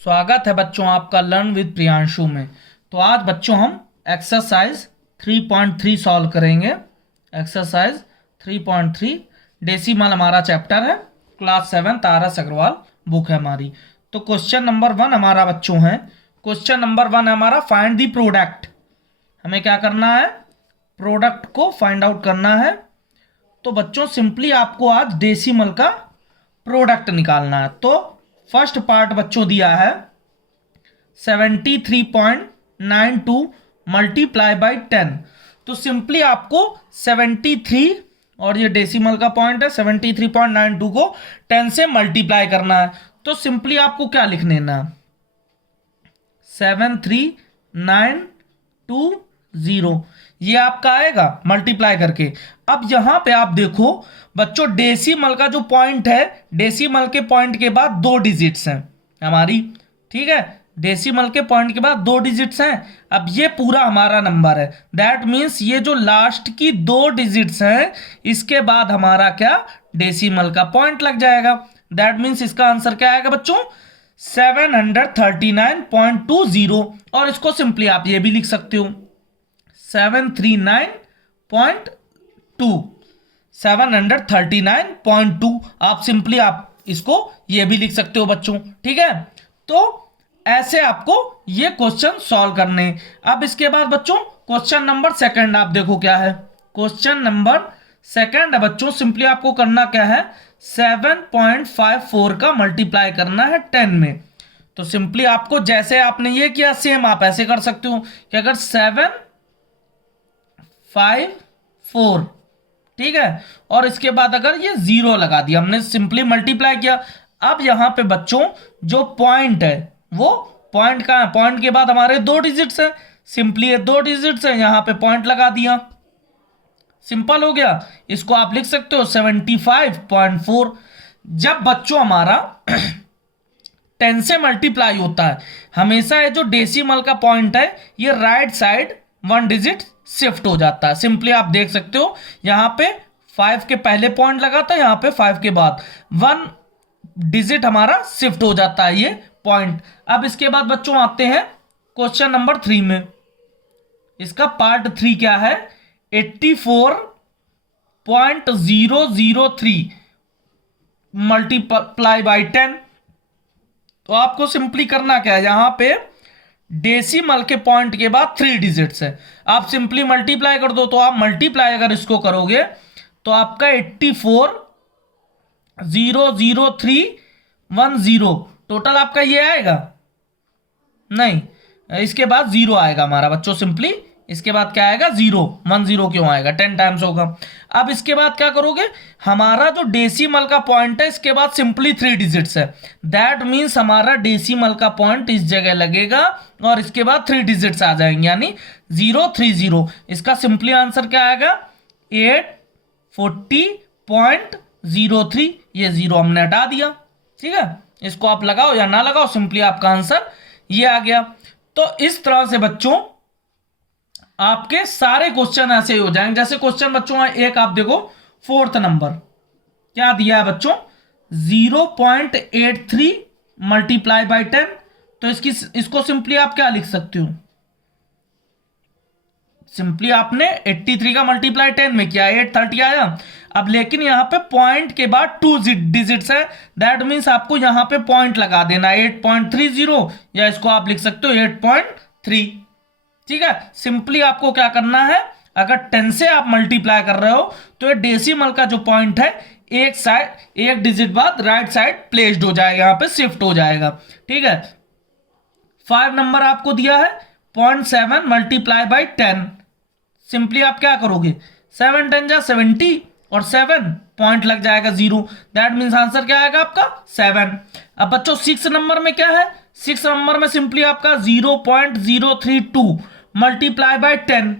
स्वागत है बच्चों आपका लर्न विद प्रियांशु में। तो आज बच्चों हम एक्सरसाइज 3.3 सॉल्व करेंगे। एक्सरसाइज 3.3 डेसिमल हमारा चैप्टर है, क्लास 7 आरएस अग्रवाल बुक है हमारी। तो क्वेश्चन नंबर 1 हमारा बच्चों है, क्वेश्चन नंबर 1 है हमारा फाइंड द प्रोडक्ट। हमें क्या करना है? प्रोडक्ट को फाइंड आउट करना है। तो बच्चों सिंपली आपको आज डेसिमल का प्रोडक्ट निकालना है। तो फर्स्ट पार्ट बच्चों दिया है 73.92 मल्टीप्लाई बाई 10। तो सिंपली आपको 73 और ये डेसिमल का पॉइंट है 73.92 को 10 से मल्टीप्लाई करना है। तो सिंपली आपको क्या लिखने ना 73920 ये आपका आएगा मल्टीप्लाई करके। अब यहां पे आप देखो बच्चों डेसिमल का जो पॉइंट है, डेसिमल के पॉइंट के बाद 2 डिजिट्स हैं हमारी, ठीक है। डेसिमल के पॉइंट के बाद 2 डिजिट्स हैं। अब ये पूरा हमारा नंबर है, दैट मीन्स ये जो लास्ट की 2 डिजिट्स हैं इसके बाद हमारा क्या डेसिमल का पॉइंट लग जाएगा। दैट मीन्स इसका आंसर क्या आएगा बच्चों 739.20। और इसको सिंपली आप ये भी लिख सकते हो 739.2 आप सिंपली आप इसको ये भी लिख सकते हो बच्चों, ठीक है। तो ऐसे आपको ये क्वेश्चन सॉल्व करने। अब इसके बाद बच्चों क्वेश्चन नंबर 2 आप देखो क्या है। क्वेश्चन नंबर 2 है बच्चों, सिंपली आपको करना क्या है 7.54 का मल्टीप्लाई करना है 10 में। तो सिंपली आपको जैसे आपने ये किया सेम आप ऐसे कर सकते हो कि अगर 754, ठीक है, और इसके बाद अगर ये 0 लगा दिया, हमने सिंपली मल्टीप्लाई किया। अब यहां पे बच्चों जो पॉइंट है वो पॉइंट कहां है, पॉइंट के बाद हमारे 2 डिजिट्स है, सिंपली ये 2 डिजिट्स है, यहां पे पॉइंट लगा दिया, सिंपल हो गया। इसको आप लिख सकते हो 75.4। जब बच्चों हमारा 10 से मल्टीप्लाई होता है हमेशा ये जो डेसिमल का पॉइंट है ये राइट साइड 1 डिजिट शिफ्ट हो जाता है। सिंपली आप देख सकते हो यहां पे 5 के पहले पॉइंट लगा था, यहां पे 5 के बाद 1 डिजिट हमारा शिफ्ट हो जाता है ये पॉइंट। अब इसके बाद बच्चों आते हैं क्वेश्चन नंबर 3 में। इसका पार्ट 3 क्या है 84.003 मल्टीप्लाई बाई 10। तो आपको सिंपली करना क्या है, यहां पे डेसिमल के पॉइंट के बाद 3 डिजिट्स है, आप सिंपली मल्टीप्लाई कर दो। तो आप मल्टीप्लाई अगर इसको करोगे तो आपका 84.00310 टोटल आपका ये आएगा, नहीं इसके बाद 0 आएगा हमारा बच्चों। सिंपली इसके बाद क्या आएगा 0 क्यों आएगा 10 टाइम्स होगा। अब इसके बाद क्या करोगे, हमारा जो डेसिमल का पॉइंट है इसके बाद सिंपली 3 डिजिट्स है, दैट मीन्स हमारा डेसिमल का पॉइंट इस जगह लगेगा और इसके बाद 3 डिजिट्स आ जाएंगे यानी 030। इसका सिंपली आंसर क्या आएगा 840.03। ये 0 हमने हटा दिया, ठीक है। इसको आप लगाओ या ना लगाओ सिंपली आपका आंसर ये आ गया। तो इस तरह से बच्चों आपके सारे क्वेश्चन ऐसे ही हो जाएंगे। जैसे क्वेश्चन बच्चों एक आप देखो 4th नंबर क्या दिया है बच्चों 0.83 मल्टीप्लाई बाई 10। तो इसको सिंपली आप क्या लिख सकते हो, सिंपली आपने 83 का मल्टीप्लाई 10 में किया 830 आया। अब लेकिन यहां पे पॉइंट के बाद 2 डिजिट्स है, दैट मीन्स आपको यहां पे पॉइंट लगा देना 8.30 या इसको आप लिख सकते हो 8.3, ठीक है। सिंपली आपको क्या करना है, अगर 10 से आप मल्टीप्लाई कर रहे हो तो ये डेसिमल का जो पॉइंट है एक साइड 1 डिजिट बाद राइट साइड प्लेस्ड हो जाएगा, यहां पे शिफ्ट हो जाएगा, ठीक है। 5 नंबर आपको दिया है 0.7 मल्टीप्लाई बाई 10। सिंपली आप क्या करोगे 7 10 जा 70 और 7 पॉइंट लग जाएगा 0, दैट मीन्स आंसर क्या आएगा आपका 7। अब बच्चों 6 नंबर में क्या है, 6 नंबर में सिंपली आपका 0.032 मल्टीप्लाई बाई 10।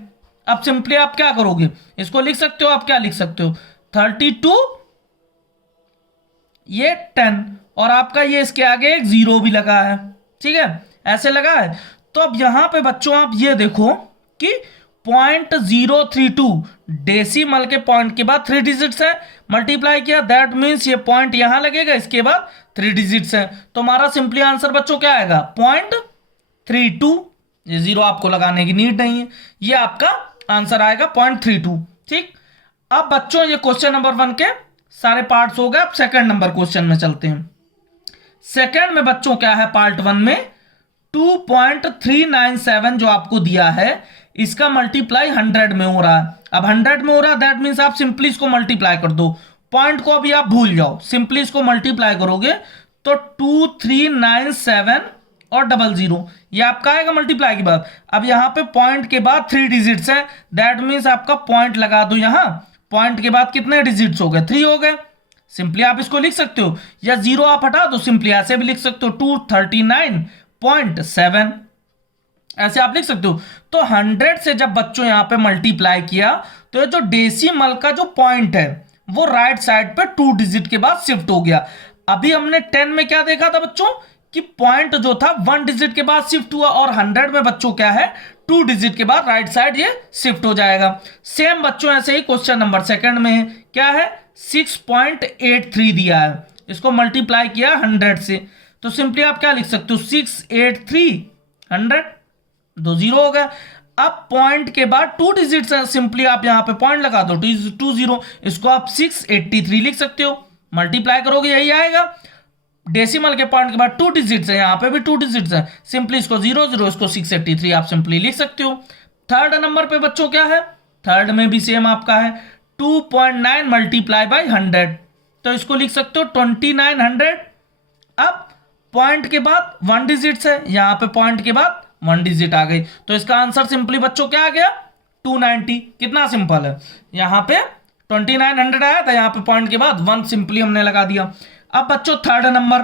अब सिंपली आप क्या करोगे, इसको लिख सकते हो, आप क्या लिख सकते हो 32 ये 10 और आपका ये इसके आगे एक 0 भी लगा है, ठीक है, ऐसे लगा है। तो अब यहां पे बच्चों आप ये देखो कि 0.032 डेसिमल के पॉइंट के बाद 3 डिजिट्स है, मल्टीप्लाई किया, दैट मीन्स ये पॉइंट यहां लगेगा, इसके बाद 3 डिजिट्स है, तो हमारा सिंपली आंसर बच्चों क्या आएगा 0.32। ये 0 आपको लगाने की नीड नहीं है, ये आपका आंसर आएगा 0.32। ठीक, अब बच्चों ये क्वेश्चन नंबर 1 के सारे पार्ट्स हो गए। अब सेकंड नंबर क्वेश्चन में चलते हैं। सेकंड में बच्चों क्या है, पार्ट 1 में 2.397 जो आपको दिया है, इसका मल्टीप्लाई 100 में हो रहा है। अब 100 में हो रहा है, दैट मीन्स आप सिंपली इसको मल्टीप्लाई कर दो, पॉइंट को अभी आप भूल जाओ, सिंपली इसको मल्टीप्लाई करोगे तो 2397 और 00 ये आपका आएगा मल्टीप्लाई के बाद। अब यहाँ पे पॉइंट के बाद 3 डिजिट्स है, दैट मीन्स आपका पॉइंट लगा दो, यहाँ पॉइंट के बाद कितने डिजिट्स हो गए, 3 हो गए। सिंपली आप इसको लिख सकते हो, या 0 आप हटा दो, सिंपली ऐसे भी लिख सकते हो 239.7, ऐसे आप लिख सकते हो। तो 100 से जब बच्चों यहाँ पे मल्टीप्लाई किया तो ये जो डेसिमल का जो पॉइंट है वो राइट साइड पे 2 डिजिट के बाद शिफ्ट हो गया। अभी हमने 10 में क्या देखा था बच्चों कि पॉइंट जो था 1 डिजिट के बाद शिफ्ट हुआ, और 100 में बच्चों क्या है 2 डिजिट के बाद राइट साइड ये शिफ्ट हो जाएगा। सेम बच्चों ऐसे ही क्वेश्चन नंबर सेकंड में है, क्या है 6.83 दिया है, इसको मल्टीप्लाई किया 100 से, तो सिंपली आप क्या लिख सकते हो 683 100, 2 0 हो गया। अब पॉइंट के बाद 2 डिजिट्स है, सिंपली आप यहां पे पॉइंट लगा दो 20, इसको आप 683 लिख सकते हो, मल्टीप्लाई करोगे यही आएगा। डेसिमल के पॉइंट के बाद 2 डिजिट्स है, यहां पे भी 2 डिजिट्स है, सिंपली इसको 00, इसको 683 आप सिंपली लिख सकते हो। थर्ड नंबर पे बच्चों क्या है, थर्ड में भी सेम आपका है 2.9 मल्टीप्लाई बाई 100, तो इसको लिख सकते हो 2900। अब पॉइंट के बाद 1 डिजिट्स है, यहां पे पॉइंट के बाद 1 डिजिट आ गई, तो इसका आंसर सिंपली बच्चों क्या आ गया 290। कितना सिंपल है, यहां पे 2900 आया था, यहां पे पॉइंट के बाद 1 सिंपली हमने लगा दिया। अब बच्चों थर्ड नंबर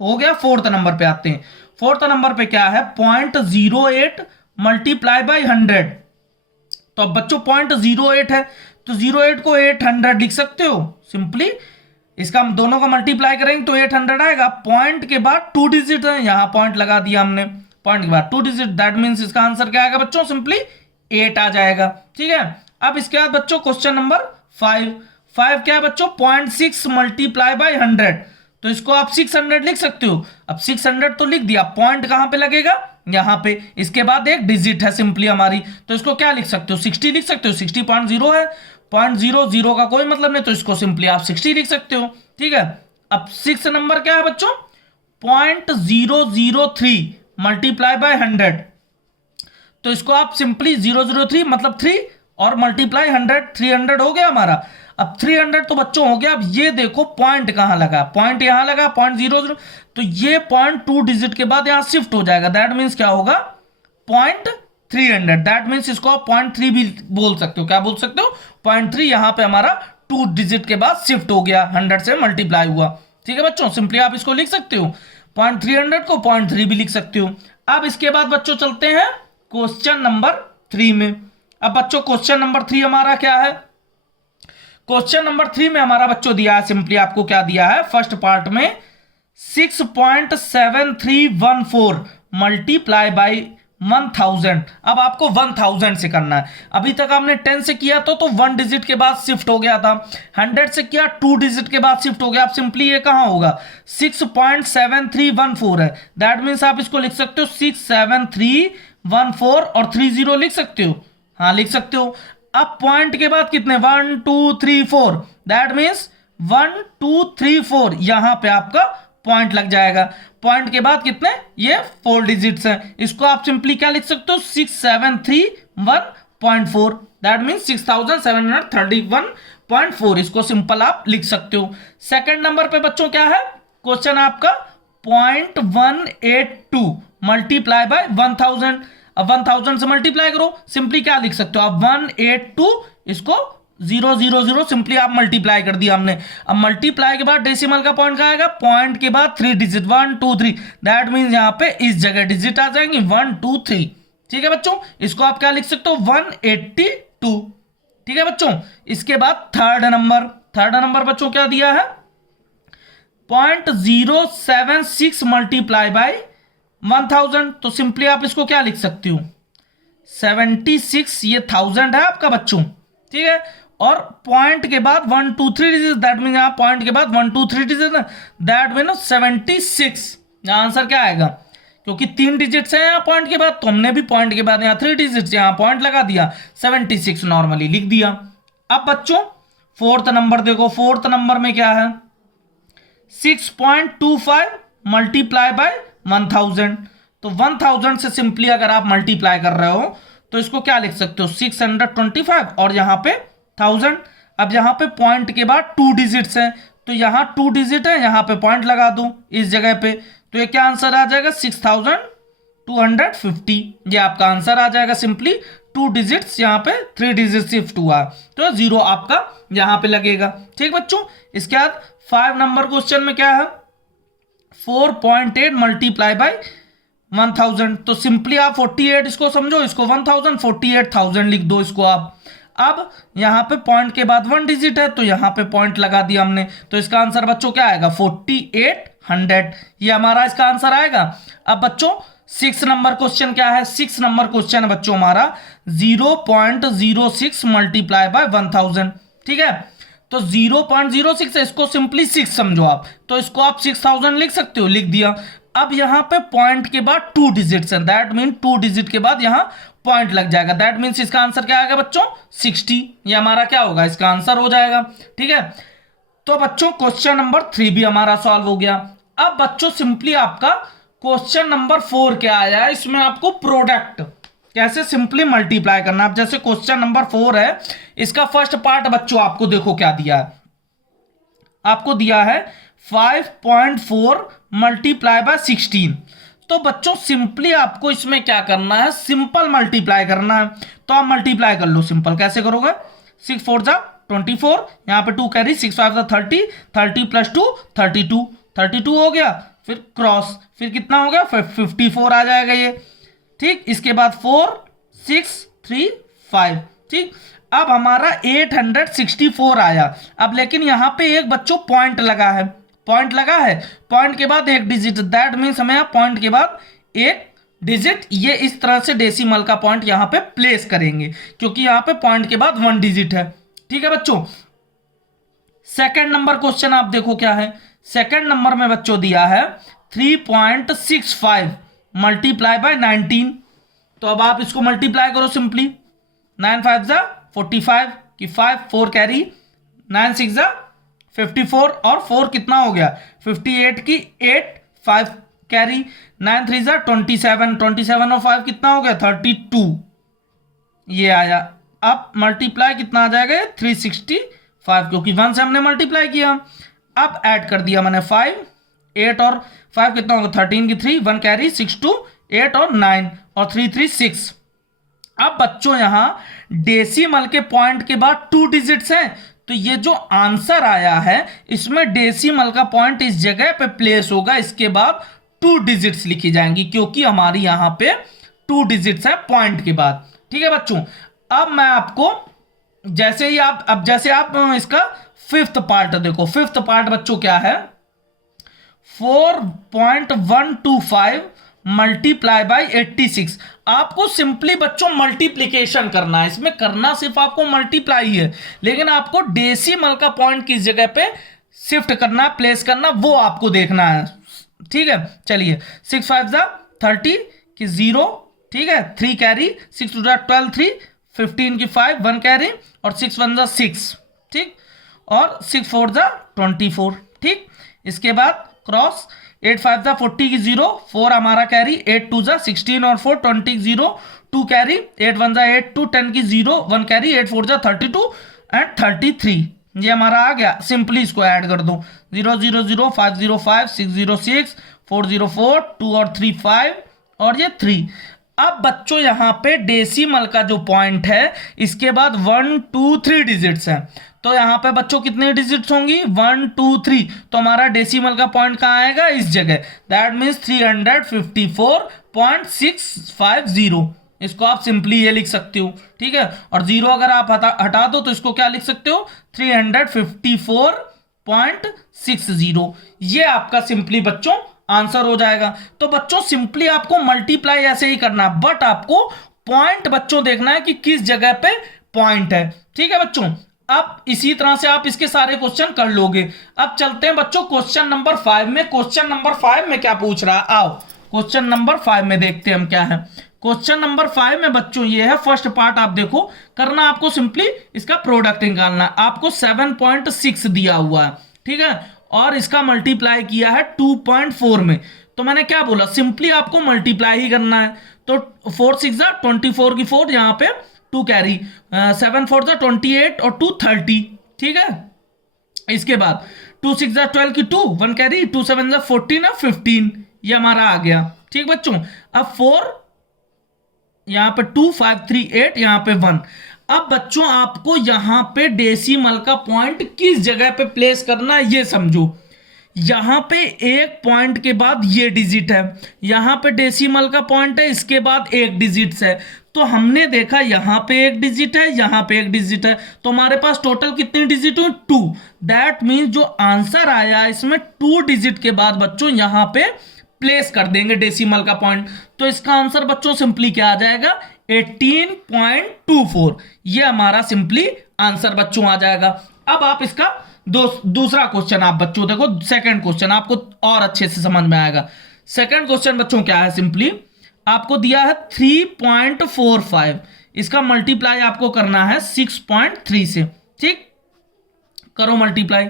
हो गया, फोर्थ नंबर पे आते हैं। फोर्थ नंबर पे क्या है 0.08 मल्टीप्लाई बाई 100, तो अब बच्चों 0.08 है, तो 08 को 800 लिख सकते हो, सिंपली इसका हम दोनों का मल्टीप्लाई करेंगे तो 800 आएगा। पॉइंट के बाद 2 डिजिट है, यहां पॉइंट लगा दिया हमने, पॉइंट के बाद 2 डिजिट, दैट मींस इसका आंसर क्या आएगा बच्चों सिंपली 8 आ जाएगा। ठीक है, अब इसके बाद बच्चों क्वेश्चन नंबर 5 क्या है बच्चों 0.6 मल्टीप्लाई बाई 100, तो इसको आप 600 लिख सकते हो। अब 600 तो लिख दिया, पॉइंट कहां पे लगेगा यहां पे, इसके बाद एक डिजिट है सिंपली हमारी, तो इसको क्या लिख सकते हो 60 लिख सकते हो, 60.0 है, 0.00 का कोई मतलब नहीं, तो इसको सिंपली आप 60 लिख सकते हो। ठीक है, अब 6 नंबर क्या है बच्चों 0.003 मल्टीप्लाई बाय 100, तो इसको आप सिंपली 003 मतलब 3 और मल्टीप्लाई 100, 300 हो गया हमारा। अब 300 तो बच्चों हो गया। अब ये देखो पॉइंट कहां लगा, पॉइंट यहां लगा 0.00, तो ये पॉइंट 2 डिजिट के बाद यहां शिफ्ट हो जाएगा, दैट मीन्स क्या होगा 0.300, दैट मीन्स इसको आप 0.3 भी बोल सकते हो, क्या बोल सकते हो 0.3, यहां पे हमारा 2 डिजिट के बाद शिफ्ट हो गया, 100 से मल्टीप्लाई हुआ। ठीक है बच्चों, सिंपली आप इसको लिख सकते हो 0.300 को 0.3 भी लिख सकते हो। अब इसके बाद बच्चों चलते हैं क्वेश्चन नंबर 3 में। अब बच्चों क्वेश्चन नंबर 3 हमारा क्या है, क्वेश्चन नंबर 3 में हमारा बच्चों दिया है, सिंपली आपको क्या दिया है फर्स्ट पार्ट में 6.7314 मल्टीप्लाई बाई 1000। अब आपको 1000 से करना है, अभी तक आपने 10 से किया तो 1 डिजिट के बाद शिफ्ट हो गया था, 100 से किया 2 डिजिट के बाद शिफ्ट हो गया। आप सिंपली ये कहां होगा 6.7314 है, दैट मीन्स आप इसको लिख सकते हो 67314 और 30 लिख सकते हो, हाँ लिख सकते हो। अब पॉइंट के बाद कितने 1 2 3 4, दैट मीन्स 1 2 3 4 यहां पे आपका पॉइंट लग जाएगा। पॉइंट के बाद कितने ये 4 डिजिट्स हैं, इसको आप सिंपली क्या लिख सकते हो 6731.4, दैट मीन्स 6731.4, इसको सिंपल आप लिख सकते हो। सेकंड नंबर पे बच्चों क्या है क्वेश्चन आपका 0.182 मल्टीप्लाई बाय 1000। अब 1000 से मल्टीप्लाई करो, सिंपली क्या लिख सकते हो आप 182, इसको 000 सिंपली आप मल्टीप्लाई कर दिया हमने। अब मल्टीप्लाई के बाद डेसिमल का पॉइंट कहाँ आएगा, पॉइंट के बाद 3 डिजिट 1 2 3, दैट मीन्स यहां पे इस जगह डिजिट आ जाएंगे 1 2 3। ठीक है बच्चों, इसको आप क्या लिख सकते हो 182। ठीक है बच्चों, इसके बाद थर्ड नंबर बच्चों क्या दिया है 0.076 मल्टीप्लाई बाई 1000, तो सिंपली आप इसको क्या लिख सकते हो 76, ये 1000 है आपका बच्चों। ठीक है, और पॉइंट के बाद 1 2 3 डिजिट, दैट मीन यहाँ पॉइंट के बाद 1 2 3 डिजिट, दैट मीन 76। यहाँ आंसर क्या आएगा, क्योंकि 3 डिजिट्स हैं यहाँ पॉइंट के बाद, तो हमने भी पॉइंट के बाद यहाँ 3 डिजिट्स, यहाँ पॉइंट लगा दिया, 76 नॉर्मली लिख दिया। अब बच्चों फोर्थ नंबर देखो, फोर्थ नंबर में क्या है, 6.25 मल्टीप्लाई बाय 1000। तो 1000 से सिंपली अगर आप मल्टीप्लाई कर रहे हो तो इसको क्या लिख सकते हो, 625 और यहाँ पे 1000। अब यहाँ पे पॉइंट के बाद 2 डिजिट्स हैं, तो यहाँ 2 डिजिट है, यहाँ पे पॉइंट लगा दो इस जगह पे, तो ये क्या आंसर आ जाएगा, 6250। ये आपका आंसर आ जाएगा सिंपली। 2 डिजिट्स यहाँ पे 3 डिजिट शिफ्ट हुआ, तो 0 आपका यहाँ पे लगेगा। ठीक बच्चों, इसके बाद 5 नंबर क्वेश्चन में क्या है, 4.8 मल्टीप्लाई बाय 1000। तो सिंपली आप 48 इसको समझो, इसको 1000, 48,000 लिख दो इसको आप। अब यहाँ पे पॉइंट के बाद 1 डिजिट है, तो यहाँ पे पॉइंट लगा दिया हमने, तो इसका आंसर बच्चों क्या आएगा, 4800। ये हमारा इसका आंसर आएगा। अब बच्चों 6 नंबर क्वेश्चन क्या है, 6 नंबर क्वेश्चन है बच्चों हमारा 0.06 मल्टीप्लाई बाय 1000। ठीक है, तो 0.06 है, इसको सिंपली 6 समझो आप, तो इसको आप 6000 लिख सकते हो, लिख दिया। अब यहाँ पे पॉइंट के बाद 2 डिजिट्स हैं, दैट मीन 2 डिजिट के बाद यहाँ पॉइंट लग जाएगा, दैट मीन्स इसका आंसर क्या आएगा बच्चों, 60। ये हमारा क्या होगा, इसका आंसर हो जाएगा। ठीक है, तो बच्चों क्वेश्चन नंबर 3 भी हमारा सॉल्व हो गया। अब बच्चों सिंपली आपका क्वेश्चन नंबर 4 क्या आया है, इसमें आपको प्रोडक्ट कैसे सिंपली मल्टीप्लाई करना। अब जैसे क्वेश्चन नंबर 4 है, इसका फर्स्ट पार्ट बच्चों आपको देखो क्या दिया है, आपको दिया है 5.4 मल्टीप्लाई बाय 16। तो बच्चों सिंपली आपको इसमें क्या करना है, सिंपल मल्टीप्लाई करना है। तो आप मल्टीप्लाई कर लो, सिंपल कैसे करोगे, 6 4 जा 24, यहाँ पे 2 कैरी, 6 5 जा 30, 30 + 2 32, 32 हो गया, फिर क्रॉस, फिर कितना हो गया, 54 आ जाएगा ये। ठीक, इसके बाद 4 6 3 5। ठीक, अब हमारा 864 आया। अब लेकिन यहाँ पे एक बच्चों पॉइंट लगा है, पॉइंट लगा है, पॉइंट के बाद एक डिजिट, दैट मीन्स हमें यहाँ पॉइंट के बाद एक डिजिट, ये इस तरह से डेसिमल का पॉइंट यहाँ पे प्लेस करेंगे, क्योंकि यहाँ पे पॉइंट के बाद 1 डिजिट है। ठीक है बच्चों, सेकंड नंबर क्वेश्चन आप देखो क्या है, सेकंड नंबर में बच्चों दिया है 3.65 मल्टीप्लाई बाय 19। तो अब आप इसको मल्टीप्लाई करो सिंपली, 9 5 जा 45 की 5 4 कैरी, 9 6 जा 54 और 4 कितना हो गया, 58 की 8 5 कैरी, 9 3 जा 27, 27 और 5 कितना हो गया, 32 ये आया। अब मल्टीप्लाई कितना आ जाएगा, 365, क्योंकि 1 से हमने मल्टीप्लाई किया। अब ऐड कर दिया मैंने 5 8 और 5 कितना होगा, 13 की 3 1 कैरी, 6 2 8 और 9 और 3 3 6। अब बच्चों यहां डेसिमल के पॉइंट के बाद 2 डिजिट्स हैं, तो ये जो आंसर आया है इसमें डेसिमल का पॉइंट इस जगह पे प्लेस होगा, इसके बाद 2 डिजिट्स लिखी जाएंगी, क्योंकि हमारी यहां पे 2 डिजिट्स है पॉइंट के बाद। ठीक है बच्चों, अब मैं आपको जैसे ही आप जैसे आप इसका 5th पार्ट देखो, 5th पार्ट बच्चों क्या है, 4.125 मल्टीप्लाई बाय 86। आपको सिंपली बच्चों मल्टीप्लीकेशन करना है, इसमें करना सिर्फ आपको मल्टीप्लाई है, लेकिन आपको डेसिमल का पॉइंट किस जगह पे शिफ्ट करना, प्लेस करना, वो आपको देखना है। ठीक है, चलिए 6 5 जा 30 की 0, ठीक है, 3 कैरी, 6 2 जा 12 3, 15 की 5 1 कैरी और 6 1 जा 6। ठीक, और 6 4 जा 24। ठीक, इसके बाद क्रॉस, 8 5 जा 40 की 0, 4 हमारा कैरी, 8 2 जा 16 और 4 20 0, 2 कैरी, 8 1 जा 8 2 10 की 0 1 कैरी, 8 4 जा 32 एंड 33। ये हमारा आ गया। सिंपली इसको ऐड कर दो, 0 0 0 5 0 5 6 0 6 4 0 4 2 और 3 5 और ये 3। अब बच्चों यहाँ पे डेसिमल का जो पॉइंट है इसके बाद 1 2 3 डिजिट्स हैं, तो यहाँ पे बच्चों कितने डिजिट्स होंगी, 1 2 3। तो हमारा डेसिमल का पॉइंट कहाँ आएगा, इस जगह, दैट मीन्स 354.650। इसको आप सिंपली ये लिख सकते हो। ठीक है, और 0 अगर आप हटा दो तो इसको क्या लिख सकते हो, 354.60। ये आपका सिंपली बच्चों आंसर हो जाएगा। तो बच्चों सिंपली आपको मल्टीप्लाई ऐसे ही करना, बट आपको पॉइंट बच्चों देखना है कि किस जगह पे पॉइंट है। ठीक है बच्चों, अब इसी तरह से आप इसके सारे क्वेश्चन कर लोगे। अब चलते हैं बच्चों क्वेश्चन नंबर 5 में। क्वेश्चन नंबर 5 में क्या पूछ रहा है, आओ क्वेश्चन नंबर 5 में देखते हैं हम क्या है। क्वेश्चन नंबर 5 में बच्चों ये है, फर्स्ट पार्ट आप देखो, करना आपको सिंपली इसका प्रोडक्ट निकालना है। आपको 7.6 दिया हुआ है, ठीक है, और इसका मल्टीप्लाई किया है 2.4 में। तो मैंने क्या बोला, सिंपली आपको मल्टीप्लाई ही करना है। तो 4 6 जा 24 की 4, यहाँ पे 2 कैरी, 7 4 जा 28 और 2 30, ठीक है। इसके बाद 2 6 जा 12 की 2, 1 कैरी, 2 7 जा 14 और 15, ये हमारा आ गया, ठीक बच्चों। अब 4 यहां पे 2 5 3 8, यहां पे 1। अब बच्चों आपको यहां पे डेसिमल का पॉइंट किस जगह पे प्लेस करना है ये समझो। यहां पे एक पॉइंट के बाद ये डिजिट है, यहां पे डेसिमल का पॉइंट है, इसके बाद एक डिजिट है। तो हमने देखा यहां पे एक डिजिट है, यहां पे एक डिजिट है, तो हमारे पास टोटल कितनी डिजिट हुई, 2। दैट मीन्स जो आंसर आया इसमें 2 डिजिट के बाद बच्चों यहां पे प्लेस कर देंगे डेसिमल का पॉइंट। तो इसका आंसर बच्चों सिंपली क्या आ जाएगा, 18.24, ये हमारा सिंपली आंसर बच्चों आ जाएगा। अब आप इसका दूसरा क्वेश्चन आप बच्चों देखो, सेकंड क्वेश्चन आपको और अच्छे से समझ में आएगा। सेकंड क्वेश्चन बच्चों क्या है, सिंपली आपको दिया है 3.45, इसका मल्टीप्लाई आपको करना है 6.3 से, ठीक, करो मल्टीप्लाई।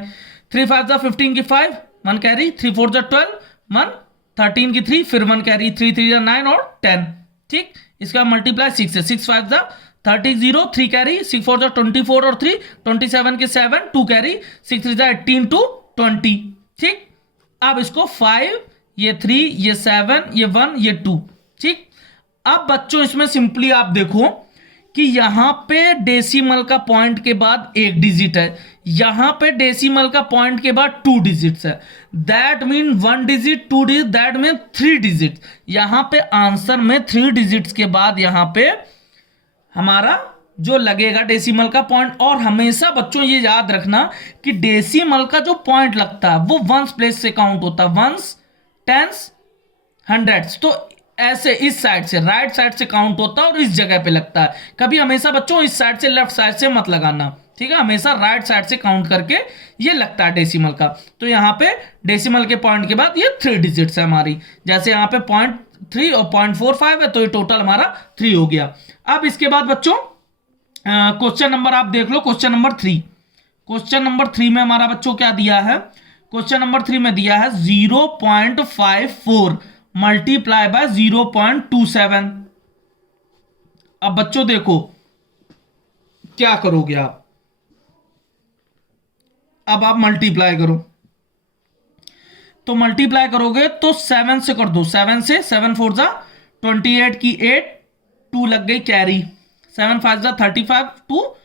3 5 जा 15 की 5, 1 कैरी, 3 4 जा 12, 1 13 की 3, फिर 1 कैरी, 3 3 जा 9 और 10, ठीक। इसका मल्टीप्लाई 6 से, 6 5 जा 30 0, 3 कैरी, 6 4 जा 24 और 3 27 के 7, 2 कैरी, 6 3 जा 18 to 20, ठीक। अब इसको 5, ये 3, ये 7, ये 1, ये 2, ठीक। अब बच्चों इसमें सिंपली आप देखो कि यहां पे डेसिमल का पॉइंट के बाद एक डिजिट है, यहां पे डेसिमल का पॉइंट के बाद 2 डिजिट्स है। That mean 1 digit 2 digit, that mean 3 digit. यहां पे आंसर में 3 डिजिट्स के बाद यहां पे हमारा जो लगेगा डेसिमल का पॉइंट। और हमेशा बच्चों ये याद रखना कि डेसिमल का जो पॉइंट लगता है वो वंस प्लेस से काउंट होता है, वंस, टेंस, हंड्रेड्स। तो ऐसे इस साइड से, राइट साइड से काउंट होता है और इस जगह पे लगता है। कभी हमेशा बच्चों इस साइड से, लेफ्ट साइड से मत लगाना, ठीक है, हमेशा राइट साइड से काउंट करके ये लगता है डेसिमल का। तो यहाँ पे डेसिमल के पॉइंट के बाद ये 3 डिजिट्स है हमारी, जैसे यहाँ पे 0.3 और 0.45 है, तो ये टोटल हमारा 3 हो गया। अब इसके बाद बच्चों क्वेश्चन नंबर आप देख लो, क्वेश्चन नंबर 3। क्वेश्चन नंबर 3 में हमारा बच्चों क्या दिया है, क्वेश्चन नंबर 3 में दिया है 0.54 मल्टीप्लाई बाय 0.27। अब बच्चों देखो क्या करोगे आप, अब आप मल्टीप्लाई करो, तो मल्टीप्लाई करोगे तो 7 से कर दो, 7 से 7 4 जा 28 की 8, 2 लग गई कैरी, 7 5 जा 35 टू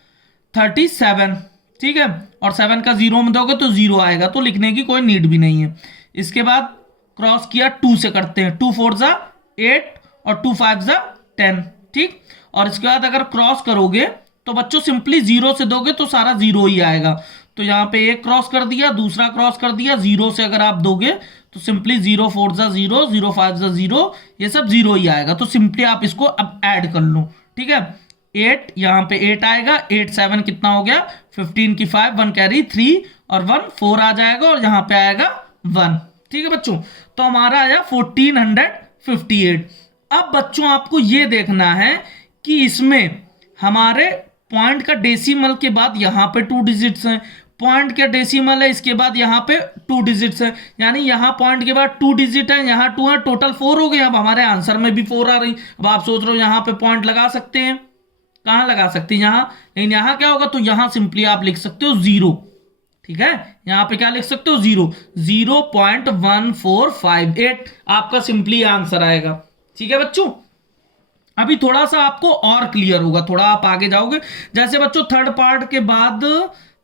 37, ठीक है। और 7 का 0 में दोगे तो 0 आएगा, तो लिखने की कोई नीड भी नहीं है। इसके बाद क्रॉस किया 2 से करते हैं, 2 4 जा 8 और 2 5 जा 10, ठीक। और इसके बाद अगर क्रॉस करोगे तो बच्चों सिंपली 0 से दोगे तो सारा 0 ही आएगा। तो यहाँ पे एक क्रॉस कर दिया, दूसरा क्रॉस कर दिया, 0 से अगर आप दोगे तो सिंपली 0 4 जा 0, 0 5 जा 0, ये सब 0 ही आएगा। तो सिंपली आप इसको अब ऐड कर लो, ठीक है। 8 यहाँ पे 8 आएगा, 8 7 कितना हो गया, 15 की 5, 1 कैरी, 3 और 1 4 आ जाएगा, और यहाँ पे आएगा 1, ठीक है बच्चों। तो हमारा आया 1458। अब बच्चों आपको ये देखना है कि इसमें हमारे पॉइंट का डेसिमल के बाद यहाँ पे 2 डिजिट्स हैं, पॉइंट का डेसिमल है इसके बाद यहाँ पे 2 डिजिट्स हैं, यानी यहाँ पॉइंट के बाद 2 डिजिट है, यहाँ 2 है, टोटल 4 हो गए। अब हमारे आंसर में भी 4 आ रही। अब आप सोच रहे हो यहाँ पे पॉइंट लगा सकते हैं, कहाँ लगा सकते हैं, यहाँ, लेकिन यहाँ क्या होगा, तो यहाँ सिंपली आप लिख सकते हो 0, ठीक है। यहाँ पे क्या लिख सकते हो, 0, 0.1458 आपका सिंपली आंसर आएगा, ठीक है बच्चों। अभी थोड़ा सा आपको और क्लियर होगा, थोड़ा आप आगे जाओगे। जैसे बच्चों थर्ड पार्ट के बाद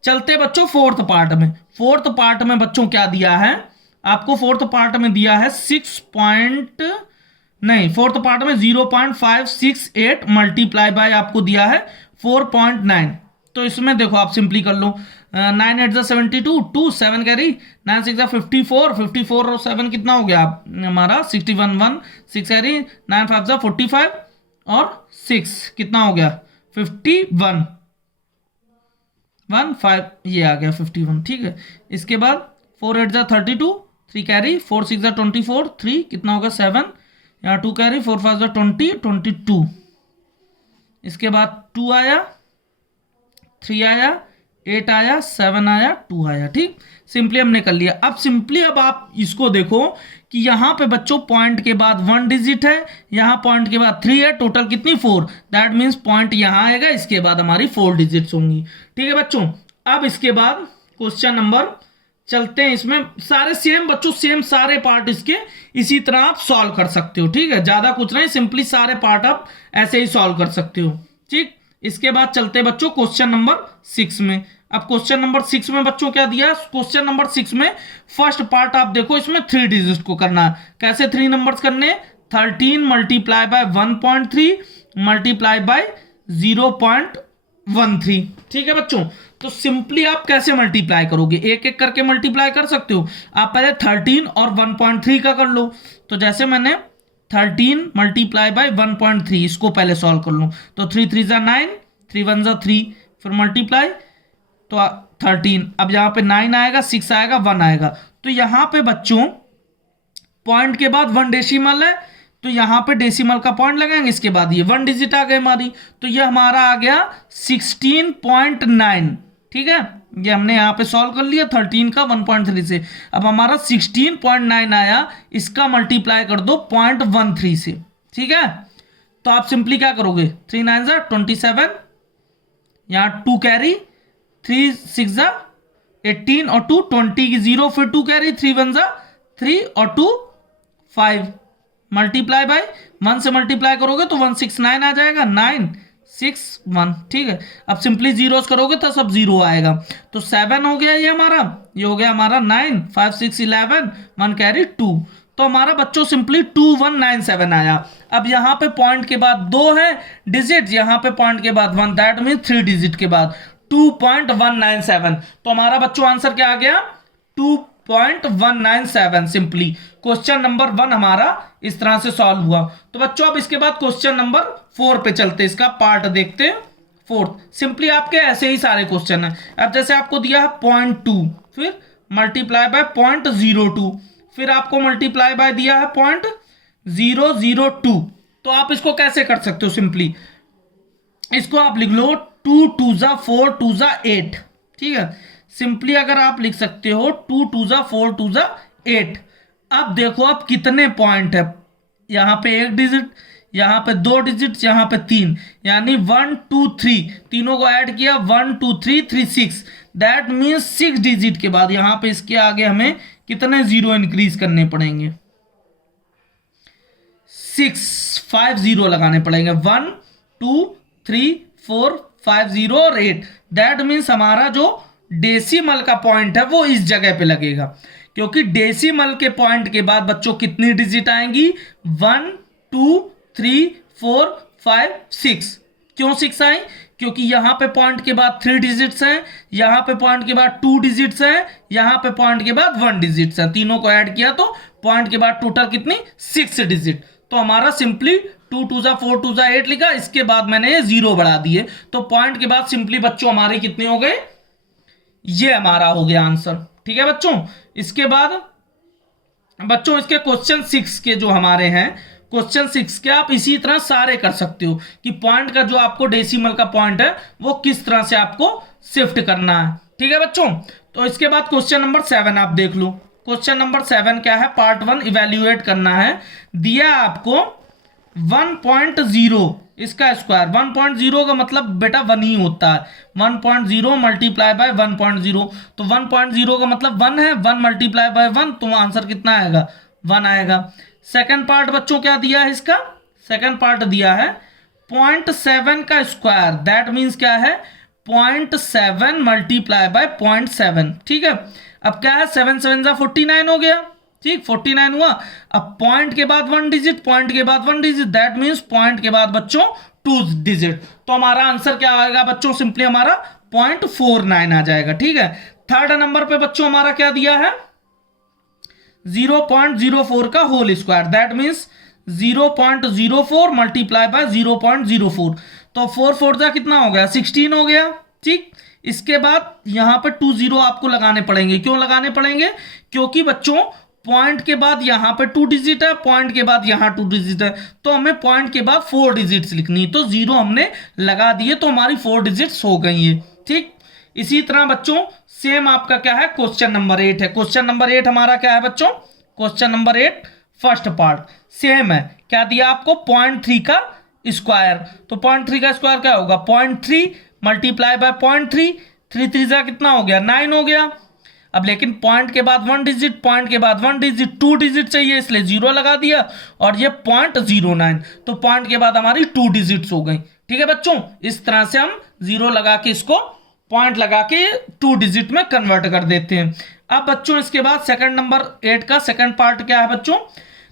चलते बच्चों फोर्थ पार्ट में। फोर्थ पार्ट में बच्चों क्या दिया है आपको, फोर्थ पार्ट में दिया है 0.568 मल्टीप्लाई बाय आपको दिया है 4.9। तो इसमें देखो आप सिंपली कर लो, 9 8 जा 72, 2 7 कैरी, 9 6 जा 54, 54 और 7 कितना हो गया हमारा 61, 1 6 कैरी, 9 5 जा 45 और 6 कितना हो गया 51, 1 5 ये आ गया 51, ठीक है। इसके बाद 4 8 जा 32, 3 कैरी, 4 6 जा 24, 3 कितना होगा 7, यहाँ 2 कैरी, 4 5 जा 20 22। इसके बाद 2 आया, 3 आया, 8 आया, 7 आया, 2 आया, ठीक। सिंपली हमने कर लिया। अब सिंपली अब आप इसको देखो कि यहाँ पे बच्चों पॉइंट के बाद 1 डिजिट है, यहाँ पॉइंट के बाद 3 है, टोटल कितनी 4, दैट मीन्स पॉइंट यहाँ आएगा, इसके बाद हमारी 4 डिजिट्स होंगी, ठीक है बच्चों। अब इसके बाद क्वेश्चन नंबर चलते हैं, इसमें सारे सेम बच्चों, सेम सारे पार्ट इसके इसी तरह आप सॉल्व कर सकते हो, ठीक है। ज्यादा कुछ नहीं, सिंपली सारे पार्ट आप ऐसे ही सॉल्व कर सकते हो, ठीक। इसके बाद चलते हैं बच्चों क्वेश्चन नंबर 6 में। अब क्वेश्चन नंबर 6 में बच्चों क्या दिया, क्वेश्चन नंबर 6 में फर्स्ट पार्ट आप देखो, इसमें 3 डिजिट को करना है। कैसे 3 नंबर्स करने, 13 मल्टीप्लाई बाय 1.3 मल्टीप्लाई बाय 0.13, ठीक है बच्चों। तो सिंपली आप कैसे मल्टीप्लाई करोगे, एक एक करके मल्टीप्लाई कर सकते हो। आप पहले 13 और 1.3 का कर लो। तो जैसे मैंने 13 मल्टीप्लाई बाय 1.3 इसको पहले सॉल्व कर लूँ, तो 3 3 जा 9, 3 1 जा 3, फिर मल्टीप्लाई तो 13। अब यहाँ पे 9 आएगा, 6 आएगा, 1 आएगा। तो यहाँ पे बच्चों पॉइंट के बाद 1 डेसिमल है, तो यहाँ पे डेसिमल का पॉइंट लगाएंगे, इसके बाद ये 1 डिजिट आ गई हमारी, तो ये हमारा आ गया 16.9, ठीक है। ये हमने यहाँ पे सॉल्व कर लिया 13 का 1.3 से। अब हमारा 16.9 आया, इसका मल्टीप्लाई कर दो 0.13 से, ठीक है। तो आप सिंपली क्या करोगे, 3 9 जा 27, यहाँ 2 कैरी, 3 6 जा 18 और 2 20 की 0, फिर 2 कैरी, 3 1 जा 3 और 2 5, मल्टीप्लाई बाय 1 से मल्टीप्लाई करोगे तो 169 आ जाएगा, 9 6 1, ठीक है। अब सिंपली जीरोस करोगे तो सब 0 आएगा, तो 7 हो गया ये हमारा, ये हो गया हमारा 9 5 6 11, 1 कैरी 2। तो हमारा बच्चों सिंपली 2197 आया। अब यहाँ पे पॉइंट के बाद 2 है डिजिट, यहाँ पे पॉइंट के बाद 1, दैट मीन 3 डिजिट के बाद 2197। तो हमारा बच्चों आंसर क्या आ गया, 2.197। सिंपली क्वेश्चन नंबर 1 हमारा इस तरह से सॉल्व हुआ। तो बच्चों अब इसके बाद क्वेश्चन नंबर 4 पे चलते, इसका पार्ट देखते हैं। 4 सिंपली आपके ऐसे ही सारे क्वेश्चन है। अब जैसे आपको दिया है 0.2, फिर मल्टीप्लाई बाय 0.02, फिर आपको मल्टीप्लाई बाय दिया है 0.002। तो आप इसको कैसे कर सकते हो, सिंपली इसको आप लिख लो 2 2 जा 4 2 जा 8, ठीक है। सिंपली अगर आप लिख सकते हो 2 2 जा 4 2 जा 8। अब देखो अब कितने पॉइंट है, यहाँ पे 1 डिजिट, यहाँ पे 2 डिजिट, यहाँ पे 3, यानी 1 2 3, तीनों को ऐड किया 1 2 3 3 6, दैट मीन्स 6 डिजिट के बाद यहाँ पे इसके आगे हमें कितने 0 इंक्रीज करने पड़ेंगे, 6 5 0 लगाने पड़ेंगे, 1 2 3 4 5 0 और 8। दैट मीन्स हमारा जो डेसिमल का पॉइंट है वो इस जगह पे लगेगा, क्योंकि डेसिमल के पॉइंट के बाद बच्चों कितनी डिजिट आएंगी, 1 2 3 4 5 6। क्यों 6 आई, क्योंकि यहाँ पे पॉइंट के बाद 3 डिजिट्स हैं, यहाँ पे पॉइंट के बाद 2 डिजिट्स हैं, यहाँ पे पॉइंट के बाद 1 डिजिट्स हैं, तीनों को ऐड किया तो पॉइंट के बाद टोटल कितनी 6 डिजिट। तो हमारा सिंपली 2 2 जा 4 2 जा 8 लिखा, इसके बाद मैंने ये 0 बढ़ा दिए, तो पॉइंट के बाद सिंपली बच्चों हमारे कितने हो गए, ये हमारा हो गया आंसर, ठीक है बच्चों। इसके बाद बच्चों इसके क्वेश्चन 6 के जो हमारे हैं, क्वेश्चन 6 के आप इसी तरह सारे कर सकते हो कि पॉइंट का जो आपको डेसिमल का पॉइंट है वो किस तरह से आपको शिफ्ट करना है, ठीक है बच्चों। तो इसके बाद क्वेश्चन नंबर 7 आप देख लो। क्वेश्चन नंबर 7 क्या है, पार्ट 1 इवेल्युएट करना है। दिया आपको 1.0 इसका स्क्वायर, 1.0 का मतलब बेटा 1 ही होता है, 1.0 मल्टीप्लाई बाय 1.0, तो 1.0 का मतलब 1 है, 1 मल्टीप्लाई बाय 1, तो आंसर कितना आएगा, 1 आएगा। सेकंड पार्ट बच्चों क्या दिया है, इसका सेकंड पार्ट दिया है 0.7 का स्क्वायर, दैट मीन्स क्या है 0.7 मल्टीप्लाई बाय 0.7, ठीक है। अब क्या है 7 7 जा 49 हो गया, ठीक 49 हुआ। अब पॉइंट के बाद 1 डिजिट, पॉइंट के बाद 1 डिजिट, दैट मीन्स पॉइंट के बाद बच्चों 2 डिजिट, तो हमारा आंसर क्या आएगा बच्चों, सिंपली हमारा 0.49 आ जाएगा, ठीक है। थर्ड नंबर पे बच्चों हमारा क्या दिया है 0.04 का whole square, that means 0.04 multiply by 0.04, तो 4 4 जा कितना हो गया 16 हो गया, ठीक। इसके बाद यहाँ पे 2 जीरो आपको लगाने पड़ेंगे। क्यों लगाने पड़ेंगे? क्योंकि बच्चों पॉइंट के बाद यहाँ पे 2 डिजिट है, पॉइंट के बाद यहाँ 2 डिजिट है, तो हमें पॉइंट के बाद 4 डिजिट्स लिखनी है। तो जीरो हमने लगा दिए तो हमारी 4 डिजिट्स हो गई है। ठीक, इसी तरह बच्चों सेम आपका क्या है, क्वेश्चन नंबर 8 है। क्वेश्चन नंबर 8 हमारा क्या है बच्चों? Question number 8 first part same है। क्या दिया आपको? 0.3 का स्क्वायर। तो 0.3 का स्क्वायर क्या होगा? 0.3 मल्टीप्लाई बाय 0.3, 3 3 जा कितना हो गया? 9 हो गया। अब लेकिन पॉइंट के बाद 1 डिजिट, पॉइंट के बाद 1 डिजिट, 2 डिजिट चाहिए इसलिए जीरो लगा दिया, और ये 0.09, तो पॉइंट के बाद हमारी 2 डिजिट्स हो गई। ठीक है बच्चों, इस तरह से हम जीरो लगा के इसको पॉइंट लगा के 2 डिजिट में कन्वर्ट कर देते हैं। अब बच्चों इसके बाद सेकंड नंबर 8 का सेकंड पार्ट क्या है बच्चों?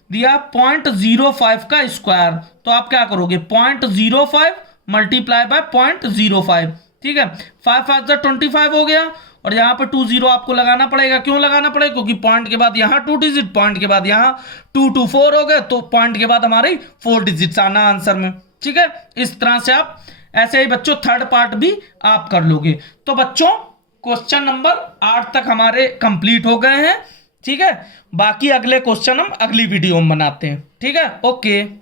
दिया 0.05 का स्क्वायर। तो आप क्या करोगे? 0.05 मल्टीप्लाई बाय 0.05। ठीक है, 5 5 जा 25 हो गया, और यहाँ पे 2 जीरो आपको लगाना पड़ेगा। क्यों लगाना पड़ेगा? क्योंकि पॉइंट के बाद यहाँ 2 डिजिट, पॉइंट के बाद यहाँ 2 2 4 हो गए, तो पॉइंट के बाद हमारी 4 डिजिट्स आना आंसर में। ठीक है, इस तरह से आप ऐसे ही बच्चों थर्ड पार्ट भी आप कर लोगे। तो बच्चों क्वेश्चन नंबर 8 तक हमारे कंप्लीट हो गए हैं। ठीक है, बाकी अगले क्वेश्चन हम अगली वीडियो में बनाते हैं। ठीक है, ओके।